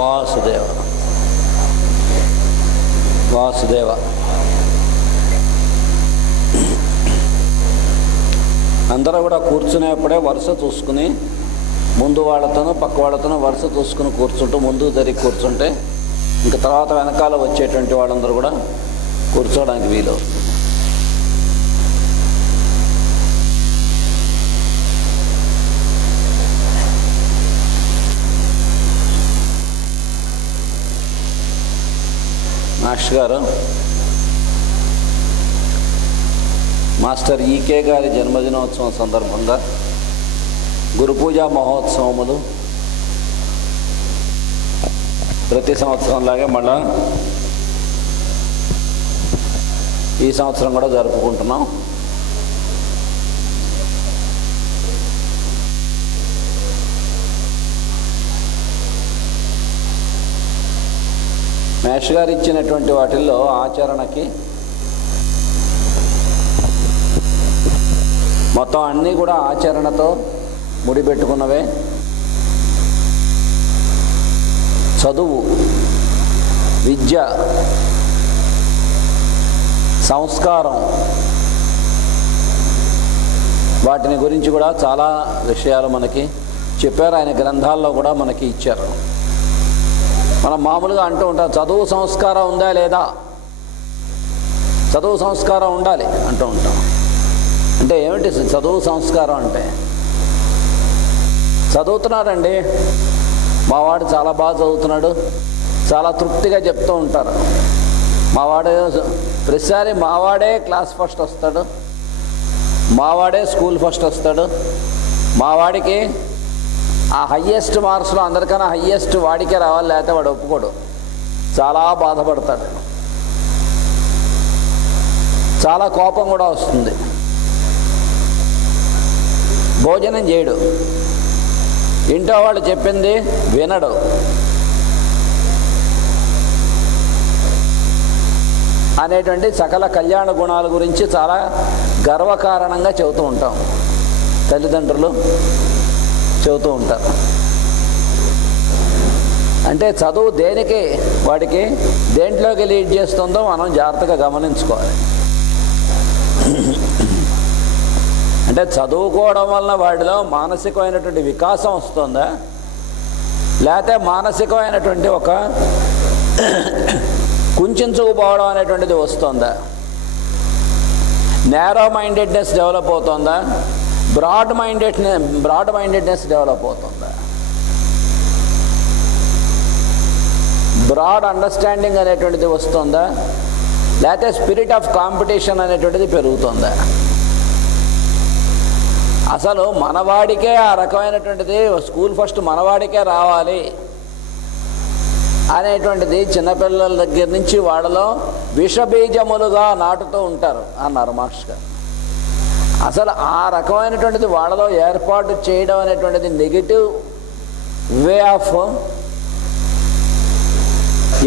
వాసుదేవ వాసుదేవ. అందరూ కూడా కూర్చునేప్పుడే వరుస చూసుకుని ముందు వాళ్ళతోనూ పక్క వాళ్ళతోనూ వరుస చూసుకుని కూర్చుంటూ ముందు జరిగి కూర్చుంటే ఇంక తర్వాత వెనకాల వచ్చేటువంటి వాళ్ళందరూ కూడా కూర్చోవడానికి వీలు. మాస్టర్ గారు, మాస్టర్ ఈకే గారి జన్మదినోత్సవం సందర్భంగా గురు పూజా మహోత్సవములు ప్రతి సంవత్సరంలాగే మళ్ళా ఈ సంవత్సరం కూడా జరుపుకుంటున్నాం. మేష్ గారు ఇచ్చినటువంటి వాటిల్లో ఆచరణకి మొత్తం అన్నీ కూడా ఆచరణతో ముడిపెట్టుకున్నవే. చదువు, విద్య, సంస్కారం, వాటిని గురించి కూడా చాలా విషయాలు మనకి చెప్పారు. ఆయన గ్రంథాల్లో కూడా మనకి ఇచ్చారు. మనం మామూలుగా అంటూ ఉంటాం, చదువు సంస్కారం ఉందా లేదా, చదువు సంస్కారం ఉండాలి అంటూ ఉంటాం. అంటే ఏమిటి చదువు సంస్కారం అంటే? చదువుతున్నాడండి, మావాడు చాలా బాగా చదువుతున్నాడు, చాలా తృప్తిగా చెప్తూ ఉంటారు. మావాడు ప్రతిసారి మావాడే క్లాస్ ఫస్ట్ వస్తాడు, మావాడే స్కూల్ ఫస్ట్ వస్తాడు, మావాడికి ఆ హయ్యెస్ట్ మార్క్స్లో అందరికన్నా హయ్యెస్ట్ వాడికే రావాలి, లేకపోతే వాడు ఒప్పుకోడు, చాలా బాధపడతాడు, చాలా కోపం కూడా వస్తుంది, భోజనం చేయడు, ఇంట్లో వాళ్ళు చెప్పింది వినడు. అనేటువంటి సకల కళ్యాణ గుణాల గురించి చాలా గర్వకారణంగా చెబుతూ ఉంటాం, తల్లిదండ్రులు చెబుతూ ఉంటారు. అంటే చదువు దేనికి వాడికి దేంట్లోకి లీడ్ చేస్తుందో మనం జాగ్రత్తగా గమనించుకోవాలి. అంటే చదువుకోవడం వలన వాడిలో మానసికమైనటువంటి వికాసం వస్తుందా, లేకపోతే మానసికమైనటువంటి ఒక కుంచుకుపోవడం అనేటువంటిది వస్తుందా, నేరో మైండెడ్నెస్ డెవలప్ అవుతుందా, బ్రాడ్ మైండెడ్నెస్ డెవలప్ అవుతుందా, బ్రాడ్ అండర్స్టాండింగ్ అనేటువంటిది వస్తుందా, లేకపోతే స్పిరిట్ ఆఫ్ కాంపిటీషన్ అనేటువంటిది పెరుగుతుందా? అసలు మనవాడికే ఆ రకమైనటువంటిది స్కూల్ ఫస్ట్ మనవాడికే రావాలి అనేటువంటిది చిన్నపిల్లల దగ్గర నుంచి వాళ్ళలో విషబీజములుగా నాటుతూ ఉంటారు అన్నారు మాస్టర్ గారు. అసలు ఆ రకమైనటువంటిది వాళ్ళలో ఏర్పాటు చేయడం అనేటువంటిది negative way of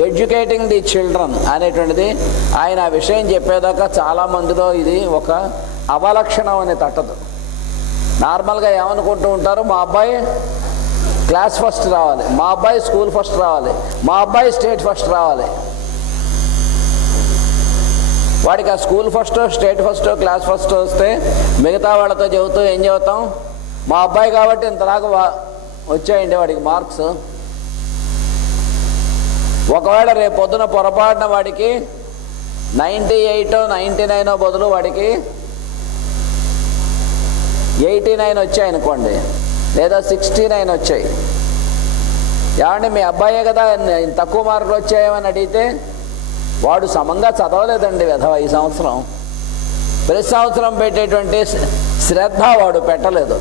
educating the children అనేటువంటిది ఆయన ఆ విషయం చెప్పేదాకా చాలామందిలో ఇది ఒక అవలక్షణం అని తట్టదు. నార్మల్గా ఏమనుకుంటూ ఉంటారు, మా అబ్బాయి క్లాస్ ఫస్ట్ రావాలి, మా అబ్బాయి స్కూల్ ఫస్ట్ రావాలి, మా అబ్బాయి స్టేట్ ఫస్ట్ రావాలి. వాడికి ఆ school first, state first, class first వస్తే మిగతా వాళ్ళతో చెబుతూ ఏం చెబుతాం, మా అబ్బాయి కాబట్టి ఇంతలాగా వచ్చాయండి వాడికి మార్క్స్. ఒకవేళ రేపు పొద్దున పొరపాటున వాడికి 98, 99 బదులు వాడికి 89 వచ్చాయనుకోండి, లేదా 69 వచ్చాయి, ఏమంటే మీ అబ్బాయే కదా తక్కువ మార్కులు వచ్చాయేమని అడిగితే వాడు సమంగా చదవలేదండి వెధవ ఈ సంవత్సరం, ప్రతి సంవత్సరం పెట్టేటువంటి శ్రద్ధ వాడు పెట్టలేదు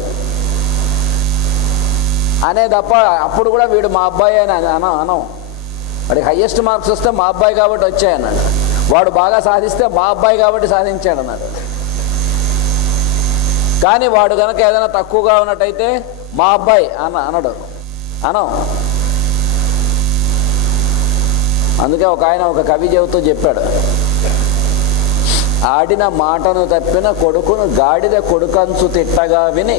అనే తప్ప అప్పుడు కూడా వీడు మా అబ్బాయి అని అనం. వాడికి హయ్యెస్ట్ మార్క్స్ వస్తే మా అబ్బాయి కాబట్టి వచ్చాయన్నాడు, వాడు బాగా సాధిస్తే మా అబ్బాయి కాబట్టి సాధించాడు అన్నాడు. కానీ వాడు కనుక ఏదైనా తక్కువగా ఉన్నట్టయితే మా అబ్బాయి అనడు, అనం. అందుకే ఒక ఆయన ఒక కవి చెబుతూ చెప్పాడు, ఆడిన మాటను తప్పిన కొడుకును గాడిద కొడుకంచు తిట్టగా విని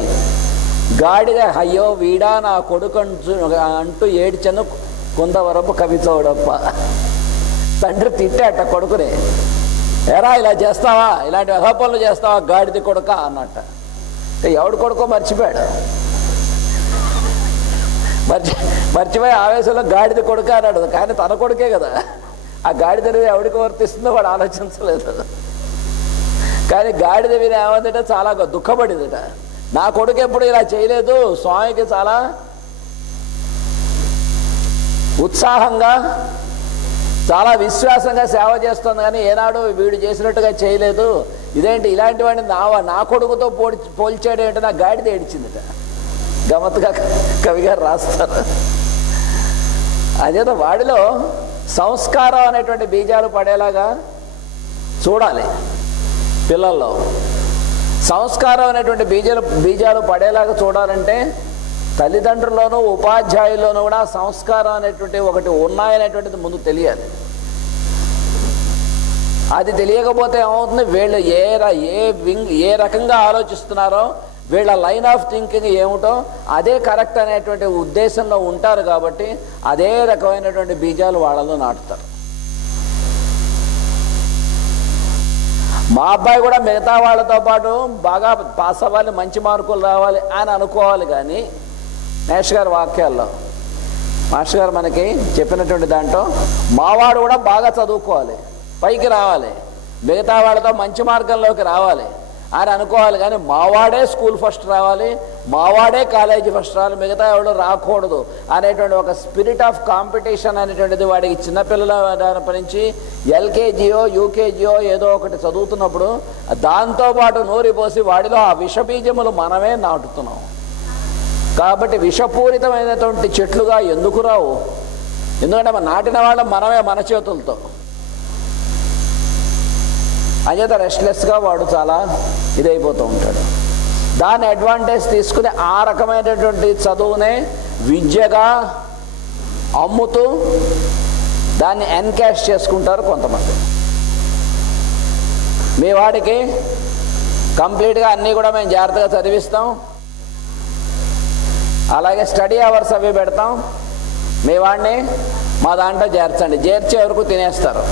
గాడిద అయ్యో వీడా నా కొడుకంచు అంటూ ఏడ్చెను కుందవరపు కవి చౌడప్ప. తండ్రి తిట్టాట కొడుకుని, ఎరా ఇలా చేస్తావా, ఇలాంటి పనులు చేస్తావా గాడిది కొడుక అన్నట్ట. ఎవడు కొడుకో మర్చిపోయాడు. మర్చిపోయి ఆవేశంలో గాడిద కొడుక అన్నాడు. కానీ తన కొడుకే కదా, ఆ గాడిద ఎవడికి వర్తిస్తుందో వాడు ఆలోచించలేదు. కానీ గాడిద విని ఏమందట, చాలా దుఃఖపడిందట. నా కొడుకు ఎప్పుడు ఇలా చేయలేదు, స్వామికి చాలా ఉత్సాహంగా చాలా విశ్వాసంగా సేవ చేస్తుంది, కానీ ఏనాడు వీడు చేసినట్టుగా చేయలేదు. ఇదేంటి ఇలాంటి వాడిని నా కొడుకుతో పోల్చాడు ఏంటో నా గాడిద ఏడిచిందట. గమ్మత్తుగా కవిగారు రాస్తారు. అదేదో వాడిలో సంస్కారం అనేటువంటి బీజాలు పడేలాగా చూడాలి. పిల్లల్లో సంస్కారం అనేటువంటి బీజాలు పడేలాగా చూడాలంటే తల్లిదండ్రుల్లోనూ ఉపాధ్యాయుల్లోనూ కూడా సంస్కారం అనేటువంటి ఒకటి ఉన్నాయనేటువంటిది ముందు తెలియాలి. అది తెలియకపోతే ఏమవుతుంది, వీళ్ళు ఏ రకంగా ఆలోచిస్తున్నారో, వీళ్ళ లైన్ ఆఫ్ థింకింగ్ ఏమిటో అదే కరెక్ట్ అనేటువంటి ఉద్దేశంలో ఉంటారు. కాబట్టి అదే రకమైనటువంటి బీజాలు వాళ్ళలో నాటుతారు. మా అబ్బాయి కూడా మిగతా వాళ్ళతో పాటు బాగా పాస్ అవ్వాలి, మంచి మార్కులు రావాలి అని అనుకోవాలి. కానీ మాస్టర్ గారి వాక్యాల్లో, మాస్టర్ గారు మనకి చెప్పినటువంటి దాంట్లో మావాడు కూడా బాగా చదువుకోవాలి, పైకి రావాలి, మిగతా వాళ్ళతో మంచి మార్గంలోకి రావాలి అని అనుకోవాలి. కానీ మావాడే స్కూల్ ఫస్ట్ రావాలి, మావాడే కాలేజీ ఫస్ట్ రావాలి, మిగతా ఎవడు రాకూడదు అనేటువంటి ఒక స్పిరిట్ ఆఫ్ కాంపిటీషన్ అనేటువంటిది వాడికి చిన్నపిల్లల నుంచి ఎల్కేజీయో యూకేజీయో ఏదో ఒకటి చదువుతున్నప్పుడు దాంతోపాటు నూరిపోసి వాడిలో ఆ విషబీజములు మనమే నాటుతున్నాం. కాబట్టి విషపూరితమైనటువంటి చెట్లుగా ఎందుకు రావు? ఎందుకంటే మనం నాటిన వాళ్ళం మనమే, మన చేతులతో. అచేత రెస్ట్లెస్గా వాడు చాలా ఇదైపోతూ ఉంటాడు. దాన్ని అడ్వాంటేజ్ తీసుకుని ఆ రకమైనటువంటి చదువునే విద్యగా అమ్ముతూ దాన్ని ఎన్కాష్ చేసుకుంటారు కొంతమంది. మీ వాడికి కంప్లీట్గా అన్నీ కూడా మేము జాగ్రత్తగా చదివిస్తాం, అలాగే స్టడీ అవర్స్ అవి పెడతాం, మీ వాడిని మా దాంట్లో చేర్చండి. చేర్చే వరకు తినేస్తారు.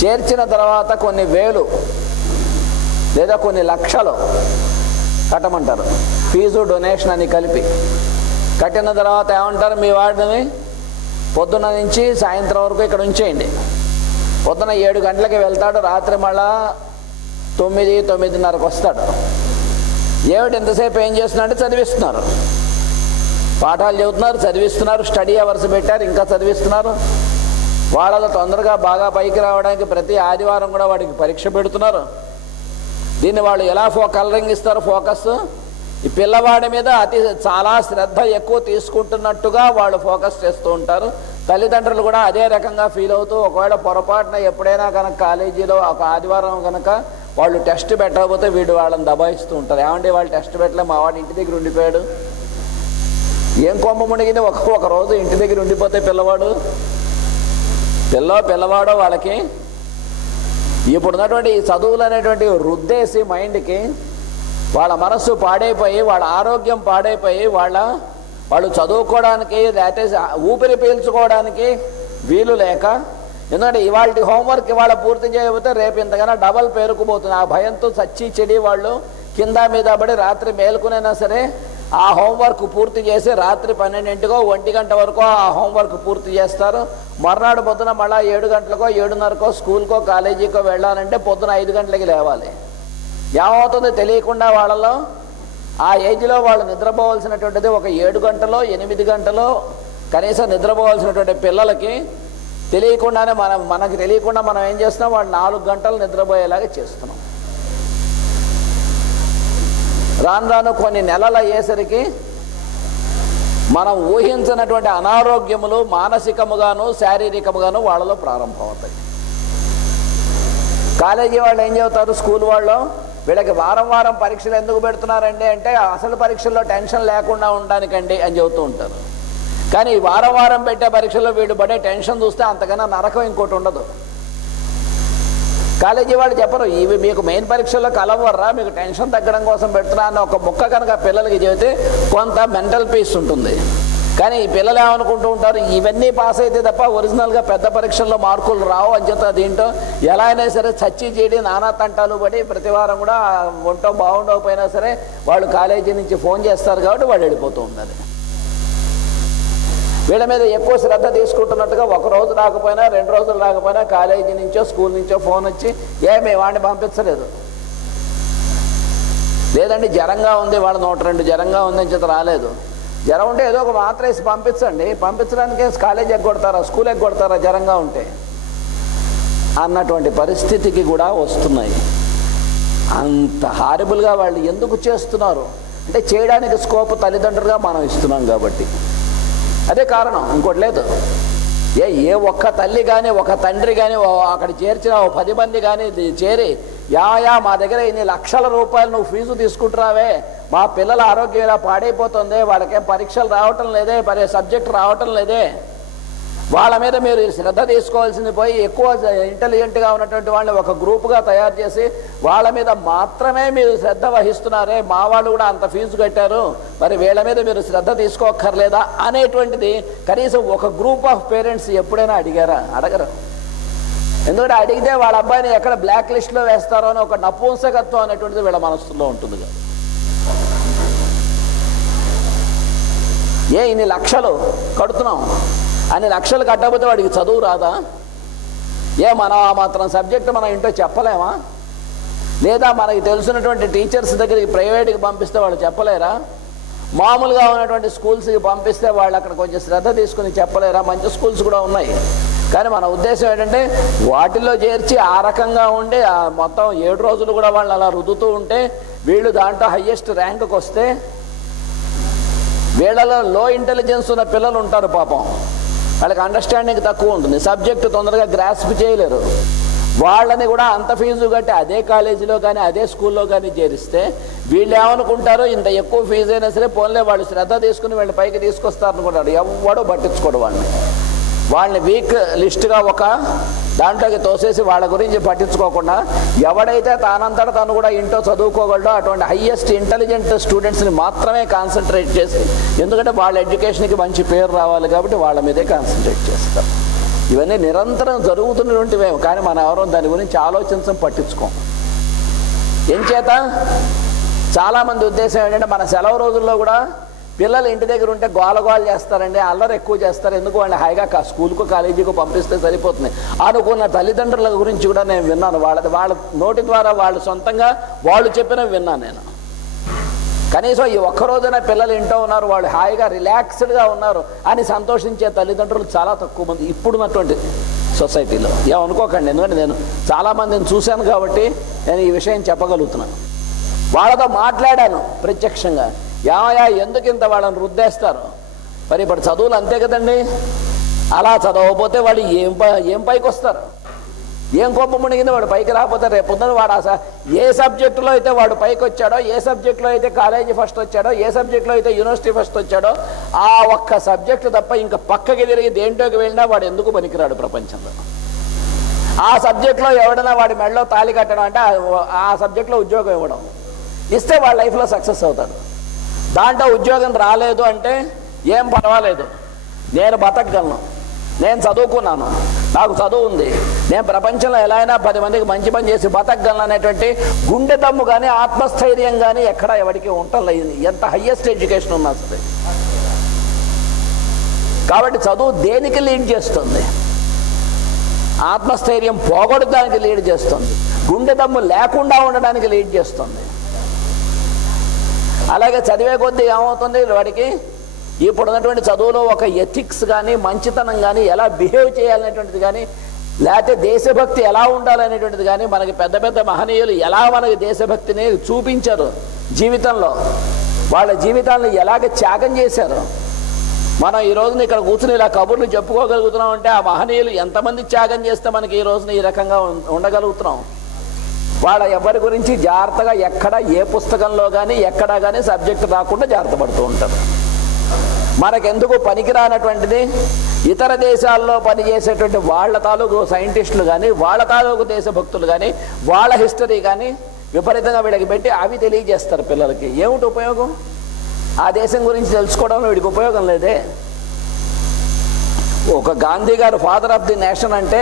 చేర్చిన తర్వాత కొన్ని వేలు లేదా కొన్ని లక్షలు కట్టమంటారు, ఫీజు డొనేషన్ అని కలిపి. కట్టిన తర్వాత ఏమంటారు, మీ వాడిని పొద్దున్న నుంచి సాయంత్రం వరకు ఇక్కడ ఉంచేయండి. పొద్దున 7 గంటలకి వెళ్తాడు, రాత్రి మళ్ళా 9, 9:30కు వస్తాడు. ఏమిటి ఎంతసేపు ఏం చేస్తున్నారంటే చదివిస్తున్నారు, పాఠాలు చెబుతున్నారు, చదివిస్తున్నారు, స్టడీ అవర్స్ పెట్టారు, ఇంకా చదివిస్తున్నారు. వాళ్ళలో తొందరగా బాగా పైకి రావడానికి ప్రతి ఆదివారం కూడా వాడికి పరీక్ష పెడుతున్నారు. దీన్ని వాళ్ళు ఎలా కలరింగ్ ఇస్తారు, ఫోకస్ ఈ పిల్లవాడి మీద చాలా శ్రద్ధ ఎక్కువ తీసుకుంటున్నట్టుగా వాళ్ళు ఫోకస్ చేస్తూ ఉంటారు. తల్లిదండ్రులు కూడా అదే రకంగా ఫీల్ అవుతూ, ఒకవేళ పొరపాటున ఎప్పుడైనా కనుక కాలేజీలో ఒక ఆదివారం కనుక వాళ్ళు టెస్ట్ పెట్టకపోతే వీడు వాళ్ళని దబాయిస్తూ ఉంటారు. ఏమంటే వాళ్ళు టెస్ట్ పెట్టలే, మా వాడు ఇంటి దగ్గర ఉండిపోయాడు. ఏం కొమ్మ మునిగింది, ఒక రోజు ఇంటి దగ్గర ఉండిపోతే పిల్లవాడో వాళ్ళకి ఇప్పుడున్నటువంటి ఈ చదువులు అనేటువంటి రుద్దేసి మైండ్కి వాళ్ళ మనస్సు పాడైపోయి, వాళ్ళ ఆరోగ్యం పాడైపోయి, వాళ్ళు చదువుకోవడానికి లేకపోతే ఊపిరి పీల్చుకోవడానికి వీలు లేక, ఎందుకంటే ఇవాళ హోంవర్క్ ఇవాళ పూర్తి చేయకపోతే రేపు ఇంతకన్నా డబల్ పేరుకుపోతుంది. ఆ భయంతో చచ్చి చెడి వాళ్ళు కింద మీద పడి రాత్రి మేలుకునైనా సరే ఆ హోంవర్క్ పూర్తి చేసి రాత్రి 12 1 గంట వరకు ఆ హోంవర్క్ పూర్తి చేస్తారు. మర్నాడు పొద్దున మళ్ళీ 7 గంటలకో 7:30కో స్కూల్కో కాలేజీకో వెళ్ళాలంటే పొద్దున 5 గంటలకి లేవాలి. ఏమవుతుందో తెలియకుండా వాళ్ళలో ఆ ఏజ్లో వాళ్ళు నిద్రపోవాల్సినటువంటిది ఒక 7 గంటలో 8 గంటలో కనీసం నిద్రపోవాల్సినటువంటి పిల్లలకి తెలియకుండానే మనకి తెలియకుండా మనం ఏం చేస్తున్నాం, వాళ్ళు 4 గంటలు నిద్రపోయేలాగా చేస్తున్నాం. రాను కొన్ని నెలలు అయ్యేసరికి మనం ఊహించినటువంటి అనారోగ్యములు మానసికముగాను శారీరకముగాను వాళ్ళలో ప్రారంభమవుతాయి. కాలేజీ వాళ్ళు ఏం చెబుతారు, స్కూల్ వాళ్ళు వీళ్ళకి వారం పరీక్షలు ఎందుకు పెడుతున్నారండి అంటే అసలు పరీక్షల్లో టెన్షన్ లేకుండా ఉండడానికండి అని చెబుతూ ఉంటారు. కానీ వారం పెట్టే పరీక్షల్లో వీడు పడే టెన్షన్ చూస్తే అంతకన్నా నరకం ఇంకోటి ఉండదు. కాలేజీ వాళ్ళు చెప్పరు, ఇవి మీకు మెయిన్ పరీక్షల్లో కలవర్రా, మీకు టెన్షన్ తగ్గడం కోసం పెడుతున్నా అన్న ఒక ముక్క కనుక పిల్లలకి చెబితే కొంత మెంటల్ పీస్ ఉంటుంది. కానీ ఈ పిల్లలు ఏమనుకుంటూ ఉంటారు, ఇవన్నీ పాస్ అయితే తప్ప ఒరిజినల్గా పెద్ద పరీక్షల్లో మార్కులు రావు అని చెప్తా. దీంట్లో ఎలా అయినా సరే చచ్చి చేడి నానా తంటాలు పడి ప్రతి వారం కూడా ఒంటో బాగుండకపోయినా సరే వాళ్ళు కాలేజీ నుంచి ఫోన్ చేస్తారు కాబట్టి వాళ్ళు వెళ్ళిపోతూ ఉండాలి. వీళ్ళ మీద ఎక్కువ శ్రద్ధ తీసుకుంటున్నట్టుగా ఒక రోజు రాకపోయినా 2 రోజులు రాకపోయినా కాలేజీ నుంచో స్కూల్ నుంచో ఫోన్ వచ్చి మేము వాడిని పంపించలేదు, లేదండి జ్వరంగా ఉంది, వాడు 102 జ్వరంగా ఉంది అని చేత రాలేదు. జ్వరం ఉంటే ఏదో ఒక మాత్ర వేసి పంపించండి, పంపించడానికి కాలేజ్ ఎగ్గొడతారా స్కూల్ ఎగ్గొడతారా జ్వరంగా ఉంటే అన్నటువంటి పరిస్థితికి కూడా వస్తున్నాయి. అంత హారిబుల్గా వాళ్ళు ఎందుకు చేస్తున్నారు అంటే చేయడానికి స్కోప్ తల్లిదండ్రులుగా మనం ఇస్తున్నాం కాబట్టి, అదే కారణం, ఇంకోటి లేదు. ఏ ఒక్క తల్లి కానీ ఒక తండ్రి కానీ అక్కడ చేర్చిన 10 మంది కానీ చేరి మా దగ్గర ఇన్ని లక్షల రూపాయలు నువ్వు ఫీజు తీసుకుంటున్నావే, మా పిల్లల ఆరోగ్యం ఇలా పాడైపోతుంది, వాళ్ళకేం పరీక్షలు రావటం లేదే, సబ్జెక్ట్ రావటం లేదే, వాళ్ళ మీద మీరు శ్రద్ధ తీసుకోవాల్సింది పోయి ఎక్కువ ఇంటెలిజెంట్గా ఉన్నటువంటి వాళ్ళని ఒక గ్రూప్గా తయారు చేసి వాళ్ళ మీద మాత్రమే మీరు శ్రద్ధ వహిస్తున్నారే, మా వాళ్ళు కూడా అంత ఫీజు కట్టారు, మరి వీళ్ళ మీద మీరు శ్రద్ధ తీసుకోక్కర్లేదా అనేటువంటిది కనీసం ఒక గ్రూప్ ఆఫ్ పేరెంట్స్ ఎప్పుడైనా అడిగారా? అడగరు. ఎందుకంటే అడిగితే వాళ్ళ అబ్బాయిని ఎక్కడ బ్లాక్ లిస్ట్లో వేస్తారో అని ఒక నపుంసకత్వం అనేటువంటిది వీళ్ళ మనస్సులో ఉంటుంది. ఇన్ని లక్షలు కడుతున్నాం, అన్ని లక్షలు కట్టకపోతే వాడికి చదువు రాదా? మనం ఆ మాత్రం సబ్జెక్టు మనం ఇంట్లో చెప్పలేమా? లేదా మనకి తెలిసినటువంటి టీచర్స్ దగ్గరికి ప్రైవేట్కి పంపిస్తే వాళ్ళు చెప్పలేరా? మామూలుగా ఉన్నటువంటి స్కూల్స్కి పంపిస్తే వాళ్ళు అక్కడ కొంచెం శ్రద్ధ తీసుకుని చెప్పలేరా? మంచి స్కూల్స్ కూడా ఉన్నాయి. కానీ మన ఉద్దేశం ఏంటంటే వాటిల్లో చేర్చి ఆ రకంగా ఉండి మొత్తం 7 రోజులు కూడా వాళ్ళు అలా రుద్దుతూ ఉంటే వీళ్ళు దాంట్లో హయ్యెస్ట్ ర్యాంకుకి వస్తే, వీళ్ళలో లో ఇంటెలిజెన్స్ ఉన్న పిల్లలు ఉంటారు పాపం, వాళ్ళకి అండర్స్టాండింగ్ తక్కువ ఉంటుంది, సబ్జెక్టు తొందరగా గ్రాస్ప్ చేయలేరు. వాళ్ళని కూడా అంత ఫీజు కట్టి అదే కాలేజీలో కానీ అదే స్కూల్లో కానీ చేరిస్తే వీళ్ళు ఏమనుకుంటారో ఇంత ఎక్కువ ఫీజు అయినా సరే పోన్లే వాళ్ళు శ్రద్ధ తీసుకుని వీళ్ళ పైకి తీసుకొస్తారనుకుంటారు. ఎవడో పట్టించుకోడు వాళ్ళని వీక్ లిస్ట్గా ఒక దాంట్లోకి తోసేసి వాళ్ళ గురించి పట్టించుకోకుండా ఎవడైతే తానంతట తను కూడా ఇంట్లో చదువుకోగలడో అటువంటి హయ్యెస్ట్ ఇంటెలిజెంట్ స్టూడెంట్స్ని మాత్రమే కాన్సన్ట్రేట్ చేసి, ఎందుకంటే వాళ్ళ ఎడ్యుకేషన్కి మంచి పేరు రావాలి కాబట్టి వాళ్ళ మీదే కాన్సన్ట్రేట్ చేస్తారు. ఇవన్నీ నిరంతరం జరుగుతున్నటువంటివే, కానీ మనం ఎవరో దాని గురించి ఆలోచించం, పట్టించుకోం. ఏం చేత చాలామంది ఉద్దేశం ఏంటంటే మన సెలవు రోజుల్లో కూడా పిల్లలు ఇంటి దగ్గర ఉంటే గోలగోలు చేస్తారండి, అల్లరి ఎక్కువ చేస్తారు, ఎందుకు వాళ్ళు హాయిగా స్కూల్కు కాలేజీకు పంపిస్తే సరిపోతుంది అనుకున్న తల్లిదండ్రుల గురించి కూడా నేను విన్నాను. వాళ్ళ నోటి ద్వారా వాళ్ళు సొంతంగా వాళ్ళు చెప్పినవి విన్నాను నేను. కనీసం ఈ ఒక్కరోజున పిల్లలు ఇంట్లో ఉన్నారు, వాళ్ళు హాయిగా రిలాక్స్డ్గా ఉన్నారు అని సంతోషించే తల్లిదండ్రులు చాలా తక్కువ మంది ఇప్పుడున్నటువంటి సొసైటీలో. ఏమనుకోకండి, ఎందుకంటే నేను చాలామందిని చూశాను కాబట్టి నేను ఈ విషయం చెప్పగలుగుతున్నాను. వాళ్ళతో మాట్లాడాను ప్రత్యక్షంగా. ఎందుకు ఇంత వాళ్ళని రుద్దేస్తారు? మరి ఇప్పుడు చదువులు అంతే కదండి, అలా చదవకపోతే వాళ్ళు ఏం పైకి వస్తారు? ఏం కోపం మునిగింది వాడు పైకి రాకపోతే రేపొద్దున వాడు ఏ సబ్జెక్టులో అయితే వాడు పైకి వచ్చాడో, ఏ సబ్జెక్టులో అయితే కాలేజీ ఫస్ట్ వచ్చాడో, ఏ సబ్జెక్టులో అయితే యూనివర్సిటీ ఫస్ట్ వచ్చాడో ఆ ఒక్క సబ్జెక్టు తప్ప ఇంకా పక్కకి తిరిగి దేంట్లోకి వెళ్ళినా వాడు ఎందుకు పనికిరాడు ప్రపంచంలో. ఆ సబ్జెక్టులో ఎవడైనా వాడి మెడలో తాళి కట్టడం అంటే ఆ సబ్జెక్టులో ఉద్యోగం ఇవ్వడం, ఇస్తే వాడి లైఫ్లో సక్సెస్ అవుతాడు. దాంట్లో ఉద్యోగం రాలేదు అంటే ఏం పర్వాలేదు, నేను బతకగలను, నేను చదువుకున్నాను, నాకు చదువు ఉంది, నేను ప్రపంచంలో ఎలా అయినా 10 మందికి మంచి పని చేసి బతకగలను అనేటువంటి గుండె దమ్ము కానీ ఆత్మస్థైర్యం కానీ ఎక్కడ ఎవరికి ఉండలేదు, ఎంత హయ్యెస్ట్ ఎడ్యుకేషన్ ఉన్నా సరే. కాబట్టి చదువు దేనికి లీడ్ చేస్తుంది? ఆత్మస్థైర్యం పోగొట్టడానికి లీడ్ చేస్తుంది, గుండె దమ్ము లేకుండా ఉండడానికి లీడ్ చేస్తుంది. అలాగే చదివే కొద్దీ ఏమవుతుంది, వాడికి ఇప్పుడున్నటువంటి చదువులో ఒక ఎథిక్స్ కానీ మంచితనం కానీ ఎలా బిహేవ్ చేయాలనేటువంటిది కానీ, లేకపోతే దేశభక్తి ఎలా ఉండాలనేటువంటిది కానీ, మనకి పెద్ద పెద్ద మహనీయులు ఎలా మనకి దేశభక్తిని చూపించారు జీవితంలో, వాళ్ళ జీవితాలను ఎలాగ త్యాగం చేశారు. మనం ఈ రోజున ఇక్కడ కూర్చుని ఇలా కబుర్లు చెప్పుకోగలుగుతున్నాం అంటే ఆ మహనీయులు ఎంతమంది త్యాగం చేస్తే మనకి ఈ రోజున ఈ రకంగా ఉండగలుగుతున్నాం. వాళ్ళ ఎవరి గురించి జాగ్రత్తగా ఎక్కడ ఏ పుస్తకంలో కానీ ఎక్కడా కానీ సబ్జెక్టు రాకుండా జాగ్రత్త పడుతూ ఉంటారు. మనకెందుకు పనికిరానటువంటిది ఇతర దేశాల్లో పనిచేసేటువంటి వాళ్ళ తాలూకు సైంటిస్టులు కానీ వాళ్ళ తాలూకు దేశభక్తులు కానీ వాళ్ళ హిస్టరీ కానీ విపరీతంగా వీళ్ళకి పెట్టి అవి తెలియజేస్తారు పిల్లలకి. ఏమిటి ఉపయోగం? ఆ దేశం గురించి తెలుసుకోవడంలో వీడికి ఉపయోగం లేదే. ఒక గాంధీ గారు ఫాదర్ ఆఫ్ ది నేషన్ అంటే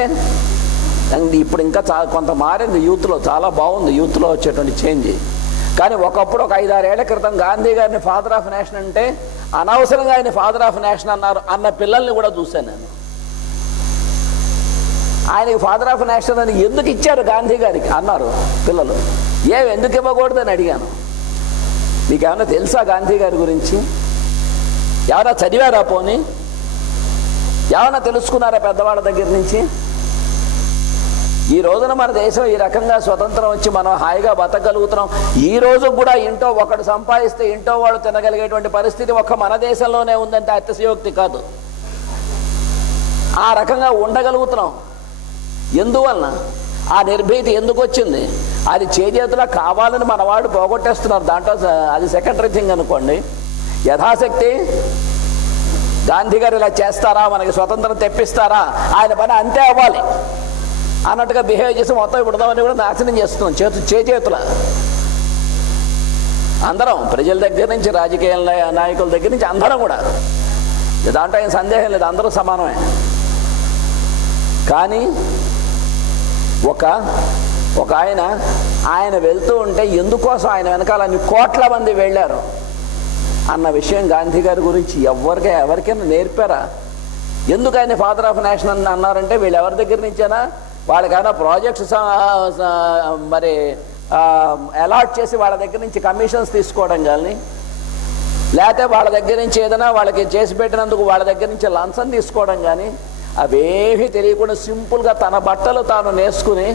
ఇప్పుడు ఇంకా కొంత మారింది యూత్లో, చాలా బాగుంది యూత్లో వచ్చేటువంటి చేంజ్. కానీ ఒకప్పుడు ఒక 5-6 ఏళ్ల క్రితం గాంధీ గారిని ఫాదర్ ఆఫ్ నేషన్ అంటే అనవసరంగా ఆయన ఫాదర్ ఆఫ్ నేషన్ అన్నారు అన్న పిల్లల్ని కూడా చూశాను నేను. ఆయనకి ఫాదర్ ఆఫ్ నేషన్ అని ఎందుకు ఇచ్చారు గాంధీ గారికి అన్నారు పిల్లలు. ఎందుకు ఇవ్వకూడదని అడిగాను. మీకు ఏమైనా తెలుసా గాంధీ గారి గురించి? ఎవరైనా చదివారా? పోనీ ఏమైనా తెలుసుకున్నారా పెద్దవాళ్ళ దగ్గర నుంచి? ఈ రోజున మన దేశం ఈ రకంగా స్వతంత్రం వచ్చి మనం హాయిగా బతకగలుగుతున్నాం. ఈ రోజు కూడా ఇంట్లో ఒకడు సంపాదిస్తే ఇంట్లో వాడు తినగలిగేటువంటి పరిస్థితి ఒక్క మన దేశంలోనే ఉందంటే అతిశయోక్తి కాదు. ఆ రకంగా ఉండగలుగుతున్నాం. ఎందువలన? ఆ నిర్భీతి ఎందుకు వచ్చింది? అది చేతులా కావాలని మన వాళ్ళు పోగొట్టేస్తున్నారు. దాంట్లో అది సెకండరీ థింగ్ అనుకోండి. యథాశక్తి గాంధీ గారు ఇలా చేస్తారా, మనకి స్వతంత్రం తెప్పిస్తారా, ఆయన పని అంతే అవ్వాలి అన్నట్టుగా బిహేవ్ చేసి మొత్తం ఇప్పుడుదామని కూడా నాశనం చేస్తున్నాం చేతుల. అందరం ప్రజల దగ్గర నుంచి రాజకీయ నాయకుల దగ్గర నుంచి అందరం కూడా, దాంట్లో ఏం సందేహం లేదు, అందరూ సమానమే. కానీ ఒక ఆయన వెళ్తూ ఉంటే ఎందుకోసం ఆయన వెనకాల అన్ని కోట్ల మంది వెళ్ళారు అన్న విషయం గాంధీ గారి గురించి ఎవరికైనా నేర్పారా? ఎందుకు ఆయన ఫాదర్ ఆఫ్ నేషన్ అని అన్నారంటే వీళ్ళు ఎవరి దగ్గర నుంచైనా వాళ్ళకైనా ప్రాజెక్ట్స్ మరి అలాట్ చేసి వాళ్ళ దగ్గర నుంచి కమిషన్స్ తీసుకోవడం కానీ, లేకపోతే వాళ్ళ దగ్గర నుంచి ఏదైనా వాళ్ళకి చేసి పెట్టినందుకు వాళ్ళ దగ్గర నుంచి లంచం తీసుకోవడం కానీ అవేమీ తెలియకుండా సింపుల్గా తన బట్టలు తాను నేసుకుని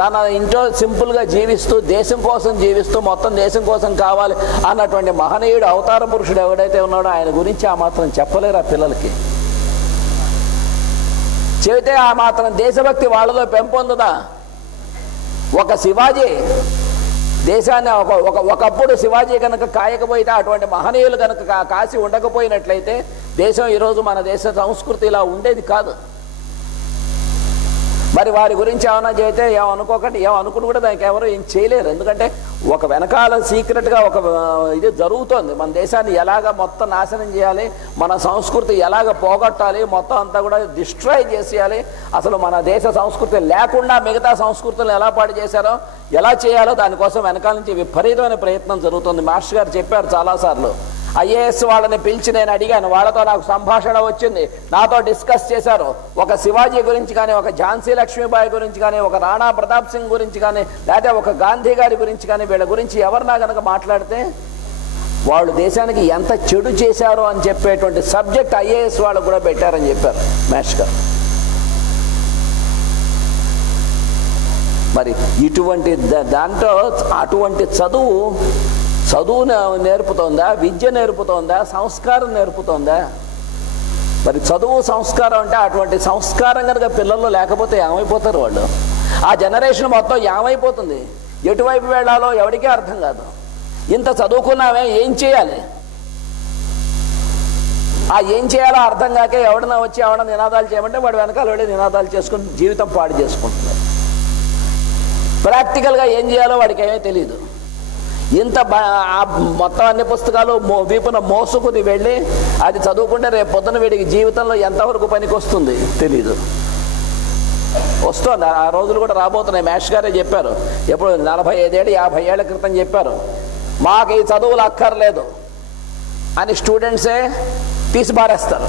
తన ఇంట్లో సింపుల్గా జీవిస్తూ దేశం కోసం జీవిస్తూ మొత్తం దేశం కోసం కావాలి అన్నటువంటి మహనీయుడు అవతార పురుషుడు ఎవడైతే ఉన్నాడో ఆయన గురించి ఆ మాత్రం చెప్పలేరు ఆ పిల్లలకి. చెబితే ఆ మాత్రం దేశభక్తి వాళ్ళలో పెంపొందుదా? ఒక శివాజీ దేశాన్ని ఒకప్పుడు శివాజీ కనుక కాయకపోతే, అటువంటి మహనీయులు కనుక కాసి ఉండకపోయినట్లయితే దేశం ఈరోజు మన దేశ సంస్కృతి ఇలా ఉండేది కాదు. మరి వారి గురించి ఏమైనా చేస్తే ఏమనుకుని కూడా దానికి ఎవరు ఏం చేయలేరు. ఎందుకంటే ఒక వెనకాల సీక్రెట్గా ఒక ఇది జరుగుతోంది. మన దేశాన్ని ఎలాగ మొత్తం నాశనం చేయాలి, మన సంస్కృతి ఎలాగ పోగొట్టాలి, మొత్తం అంతా కూడా డిస్ట్రాయ్ చేసేయాలి, అసలు మన దేశ సంస్కృతి లేకుండా మిగతా సంస్కృతులను ఎలా పాడు చేశారో ఎలా చేయాలో దానికోసం వెనకాల నుంచి విపరీతమైన ప్రయత్నం జరుగుతుంది. మాస్టర్ గారు చెప్పారు చాలాసార్లు. ఐఏఎస్ వాళ్ళని పిలిచి నేను అడిగాను, వాళ్ళతో నాకు సంభాషణ వచ్చింది, నాతో డిస్కస్ చేశారు. ఒక శివాజీ గురించి కానీ, ఒక ఝాన్సీ లక్ష్మీబాయి గురించి కానీ, ఒక రాణా ప్రతాప్ సింగ్ గురించి కానీ, లేకపోతే ఒక గాంధీ గారి గురించి కానీ, వీళ్ళ గురించి ఎవరినా కనుక మాట్లాడితే వాళ్ళు దేశానికి ఎంత చెడు చేశారో అని చెప్పేటువంటి సబ్జెక్ట్ ఐఏఎస్ వాళ్ళు కూడా పెట్టారని చెప్పారు మాస్టర్ గారు. మరి ఇటువంటి దాంట్లో అటువంటి చదువు నేర్పుతోందా, విద్య నేర్పుతోందా, సంస్కారం నేర్పుతోందా? మరి చదువు సంస్కారం అంటే అటువంటి సంస్కారం కనుక పిల్లల్లో లేకపోతే ఏమైపోతారు వాళ్ళు? ఆ జనరేషన్ మొత్తం ఏమైపోతుంది? ఎటువైపు వెళ్ళాలో ఎవరికీ అర్థం కాదు. ఇంత చదువుకున్నామే ఏం చేయాలి? ఏం చేయాలో అర్థం కాక ఎవడన్నా వచ్చి ఎవడన్నా నినాదాలు చేయమంటే వాడు వెనకాల వెళ్ళి నినాదాలు చేసుకుని జీవితం పాడు చేసుకుంటున్నారు. ప్రాక్టికల్గా ఏం చేయాలో వాడికి ఏమీ తెలియదు. ఇంత మొత్తం అన్ని పుస్తకాలు వీపున మోసుకుని వెళ్ళి అది చదువుకుంటే రేపు పొద్దున వీడికి జీవితంలో ఎంతవరకు పనికి వస్తుంది తెలీదు. వస్తుంది, ఆ రోజులు కూడా రాబోతున్నాయి. మాస్టర్ గారే చెప్పారు, ఎప్పుడు 45 ఏళ్ళు 50 ఏళ్ల క్రితం చెప్పారు, మాకు ఈ చదువులు అక్కర్లేదు అని స్టూడెంట్సే తీసి పారేస్తారు.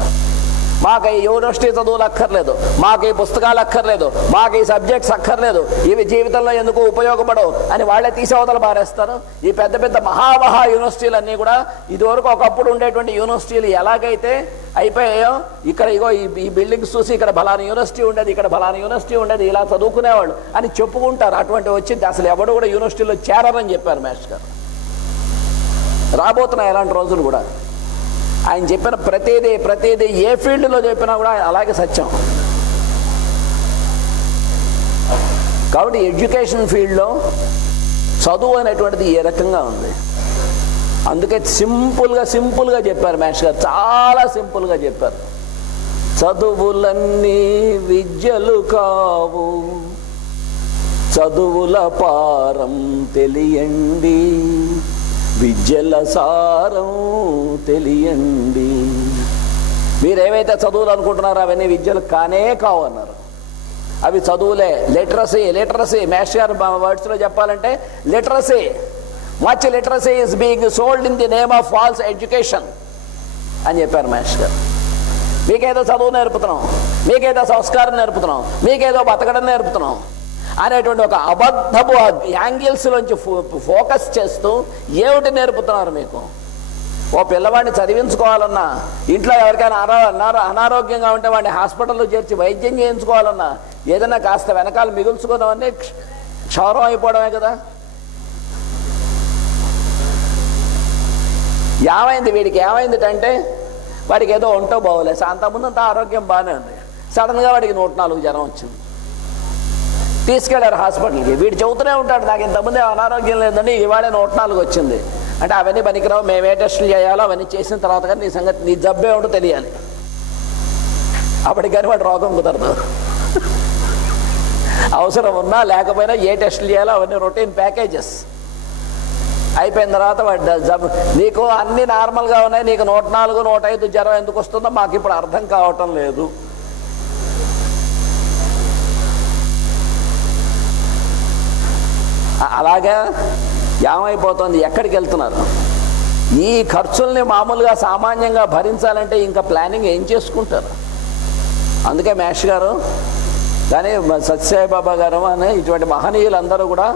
మాకు ఈ యూనివర్సిటీ చదువులు అక్కర్లేదు, మాకు ఈ పుస్తకాలు అక్కర్లేదు, మాకు ఈ సబ్జెక్ట్స్ అక్కర్లేదు, ఇవి జీవితంలో ఎందుకు ఉపయోగపడవు అని వాళ్ళే తీసి అవతల పారేస్తారు. ఈ పెద్ద పెద్ద మహా యూనివర్సిటీలన్నీ కూడా ఇదివరకు ఒకప్పుడు ఉండేటువంటి యూనివర్సిటీలు ఎలాగైతే అయిపోయాయో, ఇక్కడ ఇగో ఈ బిల్డింగ్స్ చూసి ఇక్కడ బలానా యూనివర్సిటీ ఉండేది, ఇక్కడ బలానా యూనివర్సిటీ ఉండేది, ఇలా చదువుకునేవాళ్ళు అని చెప్పుకుంటారు. అటువంటి వచ్చింది. అసలు ఎవడు కూడా యూనివర్సిటీలో చేరని చెప్పారు మాస్టర్ గారు. రాబోతున్నాయి అలాంటి రోజులు కూడా. ఆయన చెప్పిన ప్రతిదీ ఏ ఫీల్డ్లో చెప్పినా కూడా అలాగే సత్యం. కాబట్టి ఎడ్యుకేషన్ ఫీల్డ్లో చదువు అనేటువంటిది ఏ రకంగా ఉంది. అందుకే సింపుల్గా చెప్పారు మాస్టర్ గారు, చాలా సింపుల్గా చెప్పారు. చదువులన్నీ విద్యలు కావు, చదువుల పారం తెలియండి, విద్యల సారం తెలియండి. మీరేవైతే చదువులు అనుకుంటున్నారో అవన్నీ విద్యలు కానే కావు అన్నారు. అవి చదువులే. లిటరసీ మాస్టర్ గారు వర్డ్స్లో చెప్పాలంటే literacy, much literacy is being sold in the name of false education అని చెప్పారు మాస్టర్ గారు. మీకేదో చదువు నేర్పుతున్నాం, మీకేదో సంస్కారం నేర్పుతున్నాం, మీకేదో బతకడం నేర్పుతున్నాం అనేటువంటి ఒక అబద్ధపు యాంగిల్స్లోంచి ఫోకస్ చేస్తూ ఏమిటి నేర్పుతున్నారు మీకు? ఓ పిల్లవాడిని చదివించుకోవాలన్నా, ఇంట్లో ఎవరికైనా అనారోగ్యంగా ఉంటే వాడిని హాస్పిటల్లో చేర్చి వైద్యం చేయించుకోవాలన్నా, ఏదైనా కాస్త వెనకాల మిగుల్చుకున్నవన్నీ క్షౌరం అయిపోవడమే కదా. ఏమైంది వీడికి? ఏమైందంటే వాడికి ఏదో ఒంటో బాగోలేదు, అంతకుముందంతా ఆరోగ్యం బాగానే ఉంది, సడన్గా వాడికి 104 జ్వరం వచ్చింది. తీసుకెళ్లారు హాస్పిటల్కి. వీడు చెబుతూనే ఉంటాడు, నాకు ఇంతకుముందే అనారోగ్యం లేదండి, ఇవాడే 104 వచ్చింది అంటే అవన్నీ పనికిరావు, మేమే టెస్టులు చేయాలో అవన్నీ చేసిన తర్వాత కానీ నీ సంగతి, నీ జబ్బే ఉంటో తెలియాలి. అప్పటికని వాడు రోగం కుదరదు. అవసరం ఉన్నా లేకపోయినా ఏ టెస్టులు చేయాలో అవన్నీ రొటీన్ ప్యాకేజెస్ అయిపోయిన తర్వాత వాడు నీకు అన్నీ నార్మల్గా ఉన్నాయి, నీకు 104, 105 జ్వరం ఎందుకు వస్తుందో మాకు ఇప్పుడు అర్థం కావటం లేదు. అలాగే ఏమైపోతుంది? ఎక్కడికి వెళ్తున్నారు? ఈ ఖర్చుల్ని మామూలుగా సామాన్యంగా భరించాలంటే ఇంకా ప్లానింగ్ ఏం చేసుకుంటారు? అందుకే మేష్ గారు కానీ సత్యసాయిబాబా గారు అనే ఇటువంటి మహనీయులందరూ కూడా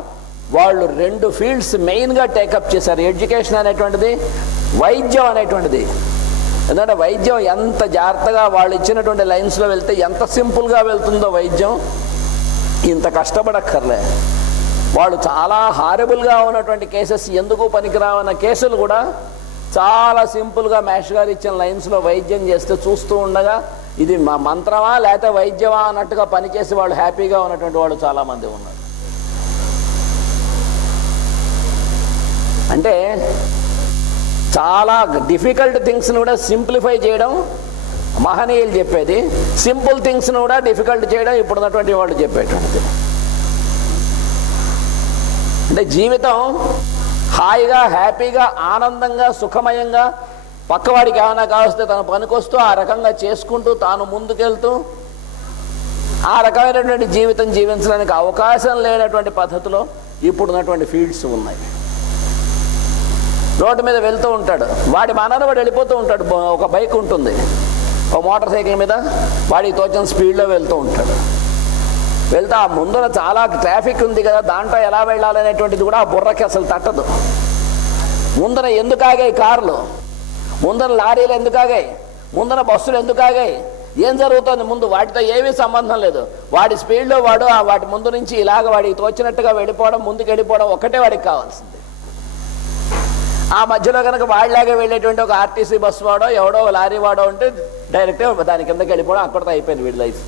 వాళ్ళు 2 ఫీల్డ్స్ మెయిన్గా టేకప్ చేశారు. ఎడ్యుకేషన్ అనేటువంటిది, వైద్యం అనేటువంటిది. ఎందుకంటే వైద్యం ఎంత జాగ్రత్తగా వాళ్ళు ఇచ్చినటువంటి లైన్స్లో వెళ్తే ఎంత సింపుల్గా వెళ్తుందో వైద్యం, ఇంత కష్టపడక్కర్లే. వాళ్ళు చాలా హారబుల్గా ఉన్నటువంటి కేసెస్, ఎందుకు పనికిరావన్న కేసులు కూడా చాలా సింపుల్గా మేష్ గారు ఇచ్చిన లైన్స్లో వైద్యం చేస్తే చూస్తూ ఉండగా ఇది మా మంత్రమా లేకపోతే వైద్యమా అన్నట్టుగా పనిచేసి వాళ్ళు హ్యాపీగా ఉన్నటువంటి వాళ్ళు చాలామంది ఉన్నారు. అంటే చాలా డిఫికల్ట్ థింగ్స్ని కూడా సింప్లిఫై చేయడం మహనీయులు చెప్పేది, సింపుల్ థింగ్స్ని కూడా డిఫికల్ట్ చేయడం ఇప్పుడున్నటువంటి వాళ్ళు చెప్పేటువంటిది. అంటే జీవితం హాయిగా, హ్యాపీగా, ఆనందంగా, సుఖమయంగా, పక్కవాడికి ఏమైనా కావస్తే తన పనికొస్తూ ఆ రకంగా చేసుకుంటూ తాను ముందుకెళ్తూ ఆ రకమైనటువంటి జీవితం జీవించడానికి అవకాశం లేనటువంటి పద్ధతిలో ఇప్పుడున్నటువంటి ఫీల్డ్స్ ఉన్నాయి. రోడ్డు మీద వెళ్తూ ఉంటాడు, వాడి మనను వాడు వెళ్ళిపోతూ ఉంటాడు. ఒక బైక్ ఉంటుంది, ఒక మోటార్ సైకిల్ మీద వాడికి తోచిన స్పీడ్లో వెళ్తూ ఉంటాడు. వెళ్తే ఆ ముందర చాలా ట్రాఫిక్ ఉంది కదా, దాంట్లో ఎలా వెళ్ళాలనేటువంటిది కూడా ఆ బుర్రకి అసలు తట్టదు. ముందర ఎందుకు ఆగాయి కార్లు, ముందర లారీలు ఎందుకు ఆగాయి, ముందర బస్సులు ఎందుకు ఆగాయి, ఏం జరుగుతుంది ముందు, వాటితో ఏమీ సంబంధం లేదు. వాడి స్పీడ్లో వాడు వాటి ముందు నుంచి ఇలాగ వాడికి తోచినట్టుగా వెళ్ళిపోవడం, ముందుకు వెళ్ళిపోవడం ఒక్కటే వాడికి కావాల్సింది. ఆ మధ్యలో కనుక వాళ్ళలాగే వెళ్ళేటువంటి ఒక ఆర్టీసీ బస్సు వాడో ఎవడో లారీ వాడో ఉంటే డైరెక్ట్గా దాని కిందకి వెళ్ళిపోవడం, అక్కడితో అయిపోయింది వీడి లైఫ్.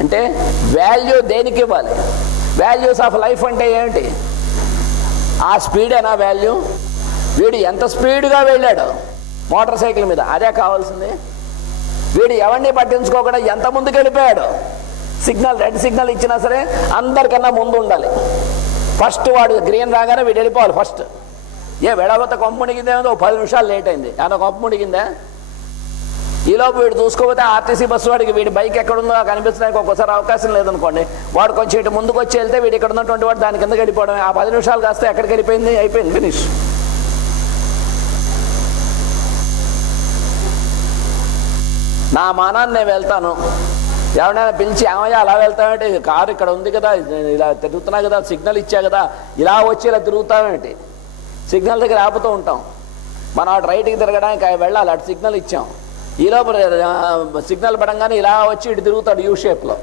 అంటే వాల్యూ దేనికి ఇవ్వాలి? వాల్యూస్ ఆఫ్ లైఫ్ అంటే ఏమిటి? ఆ స్పీడేనా వాల్యూ? వీడు ఎంత స్పీడ్గా వెళ్ళాడు మోటార్ సైకిల్ మీద, అదే కావాల్సింది. వీడు ఎవరిని పట్టించుకోకుండా ఎంత ముందుకు వెళ్ళిపోయాడు, సిగ్నల్ రెడ్ సిగ్నల్ ఇచ్చినా సరే అందరికన్నా ముందు ఉండాలి. ఫస్ట్ వాడు గ్రీన్ రాగానే వీడు వెళ్ళిపోవాలి ఫస్ట్. వెళ్ళబోతే కొంప మునిగిందేమో 10 నిమిషాలు లేట్ అయింది, ఏమన్నా కొంప మునిగిందా? ఈలోపు వీడు చూసుకోకపోతే ఆర్టీసీ బస్సు వాడికి వీడి బైక్ ఎక్కడుందో కనిపించడానికి ఒక్కోసారి అవకాశం లేదనుకోండి, వాడు కొంచెం ఇటు ముందుకు వచ్చి వెళ్తే వీడు ఇక్కడ ఉన్నటువంటి వాడు దాని కిందకి వెళ్ళిపోవడం. ఆ 10 నిమిషాలు కాస్తే ఎక్కడికి వెళ్ళిపోయింది, అయిపోయింది, ఫినిష్. నా మానాన్ని నేను వెళ్తాను, ఎవరైనా పిలిచి ఏమయ్యా అలా వెళ్తామంటే, కారు ఇక్కడ ఉంది కదా, ఇలా తిరుగుతున్నా కదా, సిగ్నల్ ఇచ్చా కదా, ఇలా వచ్చి ఇలా తిరుగుతామేంటి, సిగ్నల్ దగ్గర ఆపుతూ ఉంటాం. మనం అటు రైట్కి తిరగడానికి వెళ్ళాలి, అటు సిగ్నల్ ఇచ్చాం, ఈలోపు సిగ్నల్ పడంగానే ఇలా వచ్చి ఇటు తిరుగుతాడు యూ షేప్లో.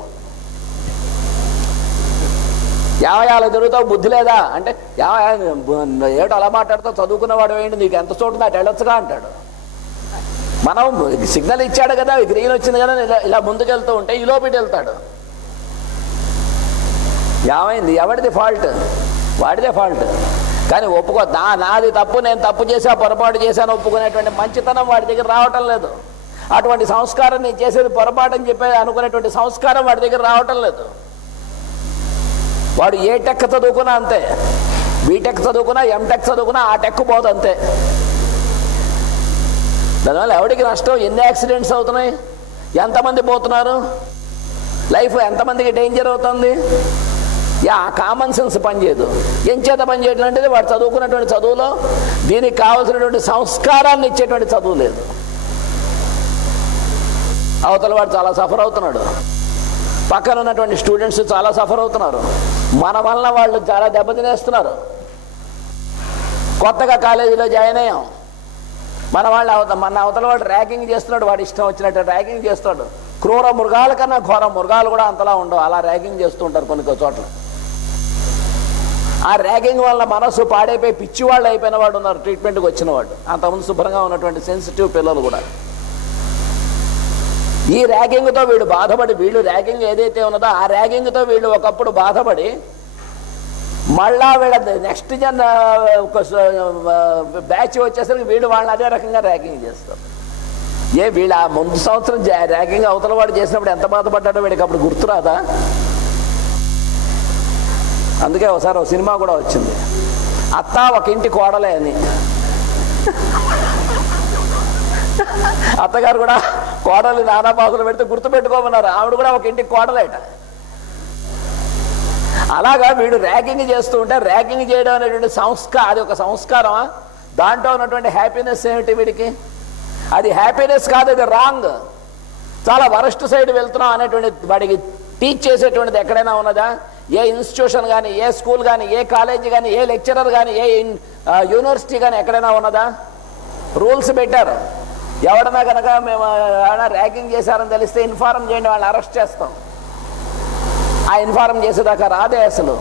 ఏమయ్యా అలా తిరుగుతావు, బుద్ధి లేదా అంటే, ఏటో అలా మాట్లాడుతావు, చదువుకున్నవాడు ఏంటి, నీకు ఎంత చోటు అటు వెళ్ళొచ్చుగా అంటాడు. మనం సిగ్నల్ ఇచ్చాడు కదా, గ్రీన్ వచ్చింది కదా, ఇలా ముందుకెళ్తూ ఉంటే ఈలోపు ఇటు వెళ్తాడు. ఏమైంది? ఎవరిది ఫాల్ట్? వాడిదే ఫాల్ట్. కానీ ఒప్పుకో, నాది తప్పు, నేను తప్పు చేసా, పొరపాటు చేశాను ఒప్పుకునేటువంటి మంచితనం వాడి దగ్గర రావటం లేదు. అటువంటి సంస్కారం నేను చేసేది పొరపాటు అని చెప్పి అనుకునేటువంటి సంస్కారం వాడి దగ్గర రావటం లేదు. వాడు ఏ టెక్ చదువుకున్నా అంతే, బీటెక్ చదువుకున్నా ఎంటెక్ చదువుకున్నా ఆ టెక్ పోదు అంతే. దానివల్ల ఎవరికి నష్టం? ఎన్ని యాక్సిడెంట్స్ అవుతున్నాయి, ఎంతమంది పోతున్నారు, లైఫ్ ఎంతమందికి డేంజర్ అవుతుంది. కామన్ సెన్స్ పనిచేయదు. ఎంచేత పనిచేయడం అంటే వాడు చదువుకున్నటువంటి చదువులో దీనికి కావాల్సినటువంటి సంస్కారాన్ని ఇచ్చేటువంటి చదువు లేదు. అవతల వాడు చాలా సఫర్ అవుతున్నాడు, పక్కన ఉన్నటువంటి స్టూడెంట్స్ చాలా సఫర్ అవుతున్నారు, మన వలన వాళ్ళు చాలా దెబ్బతినేస్తున్నారు. కొత్తగా కాలేజీలో జాయిన్ అయ్యాం, మన అవతల వాడు ర్యాగింగ్ చేస్తున్నాడు, వాడు ఇష్టం వచ్చినట్టు ర్యాగింగ్ చేస్తాడు. క్రూర మృగాల కన్నా ఘోర మృగాలు కూడా అంతలా ఉండవు, అలా ర్యాగింగ్ చేస్తూ ఉంటారు కొన్ని చోట్ల. ఆ ర్యాగింగ్ వల్ల మనసు పాడైపోయి పిచ్చివాళ్ళు అయిపోయిన వాడు ఉన్నారు, ట్రీట్మెంట్కి వచ్చిన వాడు. అంతకుముందు శుభ్రంగా ఉన్నటువంటి సెన్సిటివ్ పిల్లలు కూడా ఈ ర్యాగింగ్తో వీడు బాధపడి, వీళ్ళు ర్యాగింగ్ ఏదైతే ఉన్నదో ఆ ర్యాగింగ్తో వీళ్ళు ఒకప్పుడు బాధపడి మళ్ళా వీళ్ళ నెక్స్ట్ బ్యాచ్ వచ్చేసరికి వీళ్ళు వాళ్ళని అదే రకంగా ర్యాగింగ్ చేస్తారు. వీళ్ళ ముందు సంవత్సరం ర్యాగింగ్ అవతల వాడు చేసినప్పుడు ఎంత బాధపడ్డాడో వీడికి అప్పుడు గుర్తురాదా? అందుకే ఒకసారి ఒక సినిమా కూడా వచ్చింది, అత్త ఒక ఇంటి కోడలే అని. అత్తగారు కూడా కోడలు నానా బాధలు పెడితే గుర్తుపెట్టుకోమన్నారు, ఆవిడ కూడా ఒక ఇంటికి కోడలేట. అలాగా వీడు ర్యాగింగ్ చేస్తూ ఉంటే, ర్యాగింగ్ చేయడం అనేటువంటి అది ఒక సంస్కారమా? దాంట్లో ఉన్నటువంటి హ్యాపీనెస్ ఏమిటి వీడికి? అది హ్యాపీనెస్ కాదు, అది రాంగ్. చాలా వరస్ట్ సైడ్ వెళ్తున్నాం అనేటువంటి వాడికి టీచ్ చేసేటువంటిది ఎక్కడైనా ఉన్నదా? ఏ ఇన్స్టిట్యూషన్ కానీ, ఏ స్కూల్ కానీ, ఏ కాలేజీ కానీ, ఏ లెక్చరర్ కానీ, ఏ యూనివర్సిటీ కానీ ఎక్కడైనా ఉన్నదా? రూల్స్ పెట్టారు. ఎవడన్నా కనుక మేము ర్యాగింగ్ చేశారని తెలిస్తే ఇన్ఫార్మ్ చేయండి, వాళ్ళని అరెస్ట్ చేస్తాం. ఆ ఇన్ఫార్మ్ చేసేదాకా రాదే అసలు.